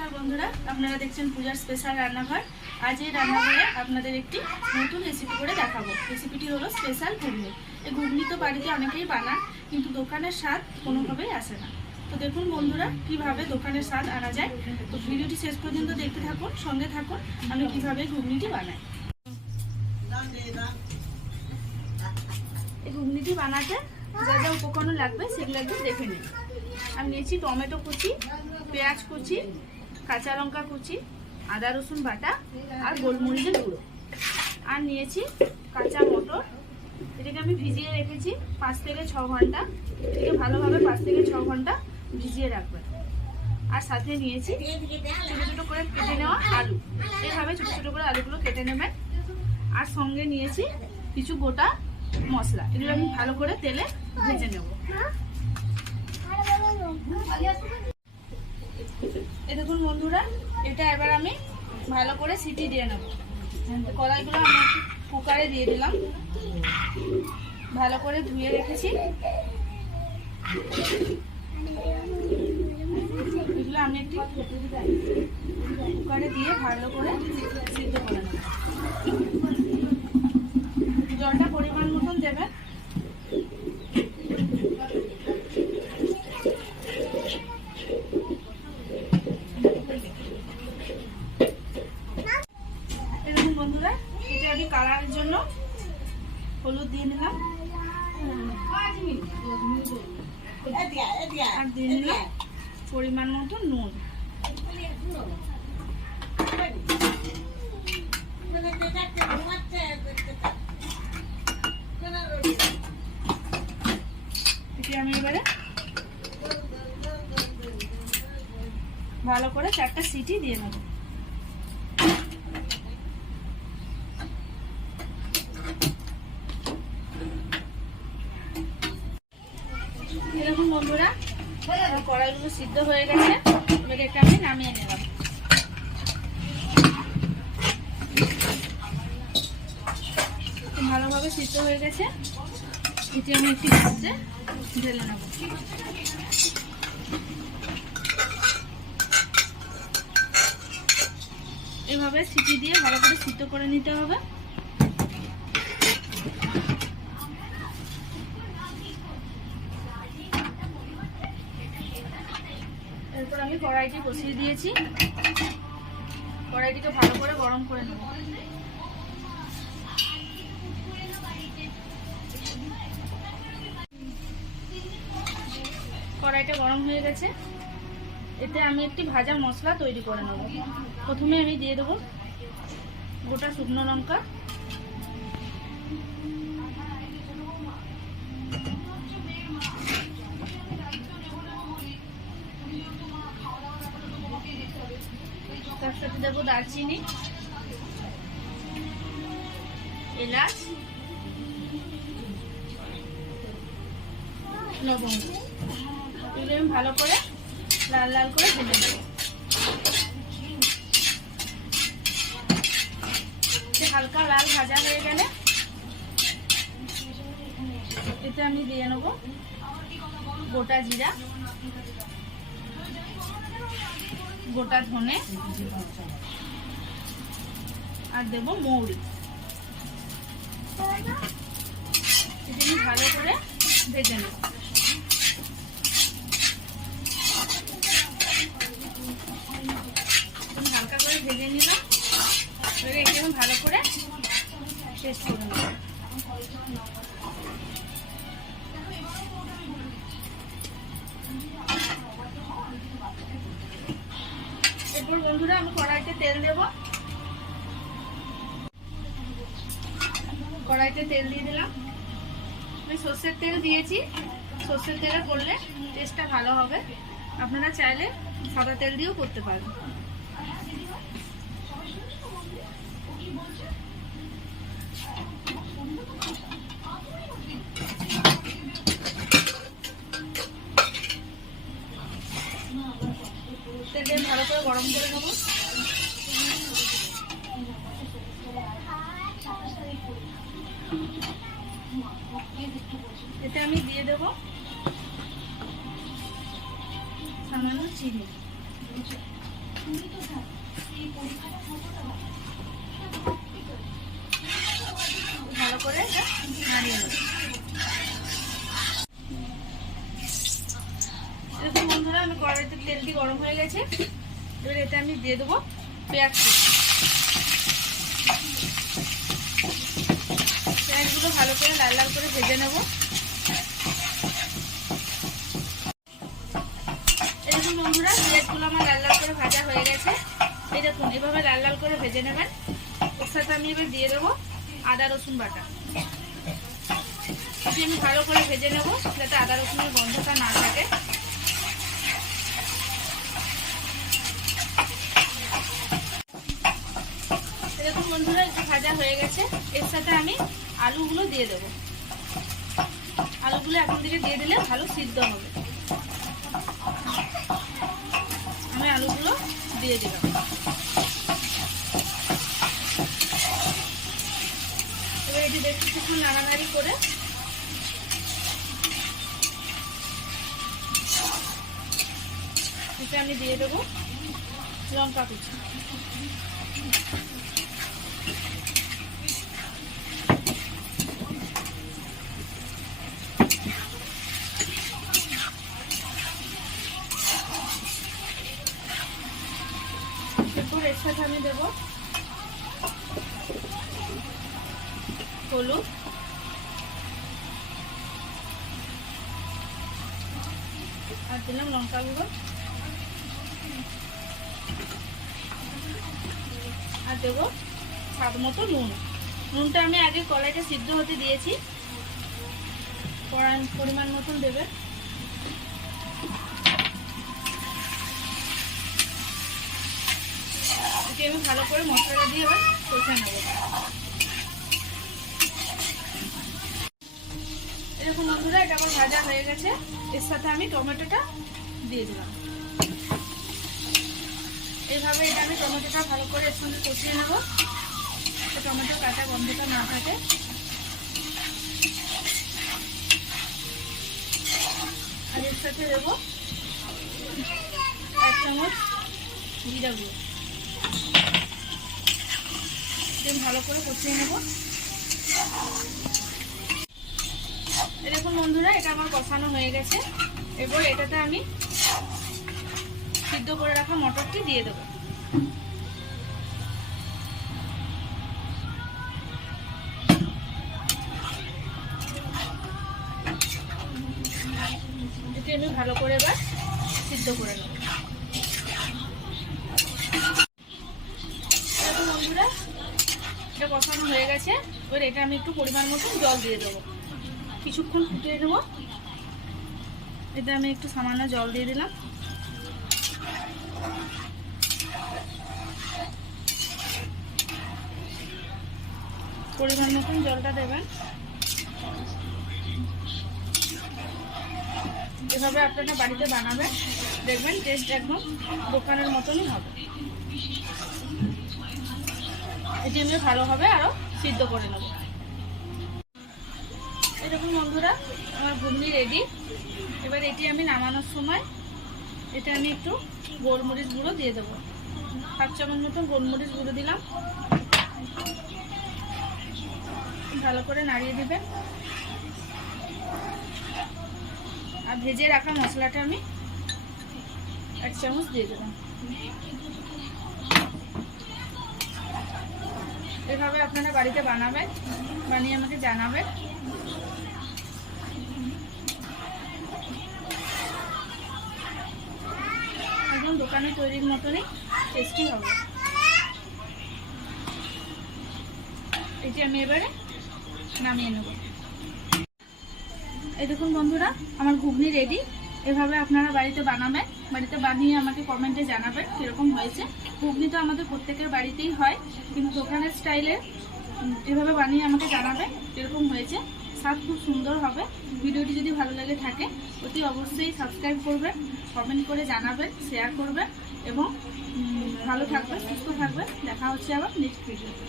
নমস্কার বন্ধুরা, আপনারা দেখছেন পূজার স্পেশাল রান্নাঘর। আজ এই রান্নাঘরে আপনাদের একটি নতুন রেসিপি করে দেখাবো। রেসিপিটি হলো স্পেশাল ঘুগনি। এই ঘুগনি তো বাড়িতে অনেকেই বানান, কিন্তু দোকানের স্বাদ কোনোভাবেই আসে না। তো দেখুন বন্ধুরা, কিভাবে দোকানের স্বাদ আনা যায়। তো ভিডিওটি শেষ পর্যন্ত দেখতে থাকুন, সঙ্গে থাকুন আমি কিভাবে ঘুগনিটি বানাই। এই ঘুগনিটি বানাতে যা যা উপকরণ লাগবে সেগুলো একটু দেখে নিন। আমি নিয়েছি টমেটো কুচি, পেঁয়াজ কুচি, কাঁচা লঙ্কা কুচি, আদা রসুন বাটা আর গোলমরিচের গুঁড়ো। আর নিয়েছি কাঁচা মটর। এটাকে আমি ভিজিয়ে রেখেছি 5 থেকে 6 ঘন্টা। এটাকে ভালোভাবে 5 থেকে 6 ঘন্টা ভিজিয়ে রাখবেন। আর সাথে নিয়েছি ছোটো ছোটো করে কেটে নেওয়া আলু। এইভাবে ছোটো ছোটো করে আলুগুলো কেটে নেবেন। আর সঙ্গে নিয়েছি কিছু গোটা মশলা। এগুলো আমি ভালো করে তেলে ভেজে নেব। এই দেখুন বন্ধুরা, এটা এবার আমি ভালো করে সিটি দিয়ে নেব। কড়াইগুলো আমি কুকারে দিয়ে দিলাম। ভালো করে ধুয়ে রেখেছি। এগুলো আমি একটু কুকারে দিয়ে ভালো করে সিদ্ধ করে নেব। জলটা পরিমাণ মতন দেবেন। এরকম বন্ধুরা, এটা আমি কালারের জন্য হলুদ দিয়ে নিলাম আর দিয়ে নিলাম পরিমাণ মতো নুন। এটি আমি এবারে ভালো করে 4টা সিটি দিয়ে নেব। এরকম বন্ধুরা, কড়াইগুলো সিদ্ধ হয়ে গেছে। এবারে এটা আমি নামিয়ে নিলাম। ভালোভাবে সিদ্ধ হয়ে গেছে। এটি আমি একটি পাত্রে ঢেলে নেব। এভাবে সিটি দিয়ে ভালো করে সিদ্ধ করে নিতে হবে। এরপর আমি কড়াইটি বসিয়ে দিয়েছি। কড়াইটিকে ভালো করে গরম করে নেব। কড়াইটা গরম হয়ে গেছে। এতে আমি একটি ভাজা মশলা তৈরি করে নেব। প্রথমে আমি দিয়ে দেবো গোটা শুকনো লঙ্কা, তার সাথে দেবো দারচিনি, এলাচ, লবঙ্গ। এগুলো আমি ভালো করে লাল লাল করে ভেজে নেব। হালকা লাল ভাজা হয়ে গেলে এতে আমি দিয়ে নেব গোটা জিরা, গোটা ধনে আর দেব মৌরি। এটা আমি ভালো করে ভেজে নেব। হালকা করে ভেজে নিলাম। এবারে এটি আমি ভালো করে পেস্ট করে নেব। এরপর বন্ধুরা আমি কড়াইতে তেল দেব। কড়াইতে তেল দিয়ে দিলাম। আমি সর্ষের তেল দিয়েছি। সর্ষের তেলে করলে টেস্টটা ভালো হবে। আপনারা চাইলে সাদা তেল দিয়েও করতে পারবেন। তেলটা ভালো করে গরম করে নেব। এতে আমি দিয়ে দেব সামান্য চিনি। নামিয়ে নেব। দেখুন বন্ধুরা, আমি কড়াইতে তেলটি গরম হয়ে গেছে। এবার এতে আমি দিয়ে দেবো পেঁয়াজ কুচি। পেঁয়াজগুলো ভালো করে লাল লাল করে ভেজে নেব। এরকম বন্ধুরা, পেঁয়াজগুলো আমার লাল লাল করে ভাজা হয়ে গেছে। এই দেখুন, এভাবে লাল লাল করে ভেজে নেবেন। ওর সাথে আমি এবার দিয়ে দেবো আদা রসুন বাটা। আমি ভালো করে ভেজে নেব যাতে আদা রসুনের গন্ধটা না থাকে। এরকম বন্ধুরা একটু ভাজা হয়ে গেছে। এর সাথে আমি আলুগুলো দিয়ে দেবো। আলুগুলো এখন থেকে দিয়ে দিলে ভালো সিদ্ধ হবে। আমি আলুগুলো দিয়ে দিলাম। এবার এটি দেখতে কিছু নাড়ানাড়ি করে এতে আমি দিয়ে দেবো লঙ্কা কুচি। এরপর এর সাথে আমি দেবো হলুদ, আর দিলাম লঙ্কা গুঁড়ো, আর দেবো স্বাদ মতো নুন। নুনটা আমি আগে কড়াইটা সিদ্ধ হতে দিয়েছি। পরিমাণ মতন দেবে। এটি আমি ভালো করে মশলা দিয়ে এবার কষে নেব। এরকম বন্ধুরা, এটা আমার ভাজা হয়ে গেছে। এর সাথে আমি টমেটোটা দিয়ে দিলাম। এইভাবে এটা আমি টমেটোটা ভালো করে এর সঙ্গে কষিয়ে নেব, টমেটো কাঁচা গন্ধটা না থাকে। আর এর সাথে দেবো 1 চামচ জিরা গুঁড়ো। ভালো করে কষিয়ে নেব। এরকম বন্ধুরা, এটা আমার কষানো হয়ে গেছে। এবার এটাতে আমি সিদ্ধ করে রাখা মটরটি দিয়ে দেবো। এটি আমি ভালো করে এবার সিদ্ধ করে নেব। এরকম বন্ধুরা, এটা কষানো হয়ে গেছে। এবার এটা আমি একটু পরিমাণ মতন জল দিয়ে দেবো। কিছুক্ষণ ফুটিয়ে নেব। এটা আমি একটু সামান্য জল দিয়ে দিলাম। পরিমাণ মতন জলটা দেবেন। এভাবে আপনারা বাড়িতে বানাবেন, দেখবেন টেস্ট একদম দোকানের মতনই হবে। এটি আমি ভালোভাবে আরও সিদ্ধ করে নেব। এরকম বন্ধুরা, আমার ঘুগনি রেডি। এবার এটি আমি নামানোর সময় এটা আমি একটু গোলমরিচ গুঁড়ো দিয়ে দেবো। 1 চামচ মতন গোলমরিচ গুঁড়ো দিলাম। ভালো করে নাড়িয়ে দিবেন। আর ভেজে রাখা মশলাটা আমি 1 চামচ দিয়ে দিলাম। এভাবে আপনারা বাড়িতে বানাবেন, বানিয়ে আমাকে জানাবেন। একদম দোকানে তৈরির মতনই টেস্টি হবে। এটি আমি এবারে নামিয়ে নেব। এই দেখুন বন্ধুরা, আমার ঘুগনি রেডি। এভাবে আপনারা বাড়িতে বানাবেন, বাড়িতে বানিয়ে আমাকে কমেন্টে জানাবেন কীরকম হয়েছে। ঘুগনি তো আমাদের প্রত্যেকের বাড়িতেই হয়, কিন্তু দোকানের স্টাইলে এভাবে বানিয়ে আমাকে জানাবেন কীরকম হয়েছে। স্বাদ খুব সুন্দর হবে। ভিডিওটি যদি ভালো লেগে থাকে অতি অবশ্যই সাবস্ক্রাইব করবেন, কমেন্ট করে জানাবেন, শেয়ার করবেন এবং ভালো থাকবেন, সুস্থ থাকবেন। দেখা হচ্ছে আবার নেক্সট ভিডিও।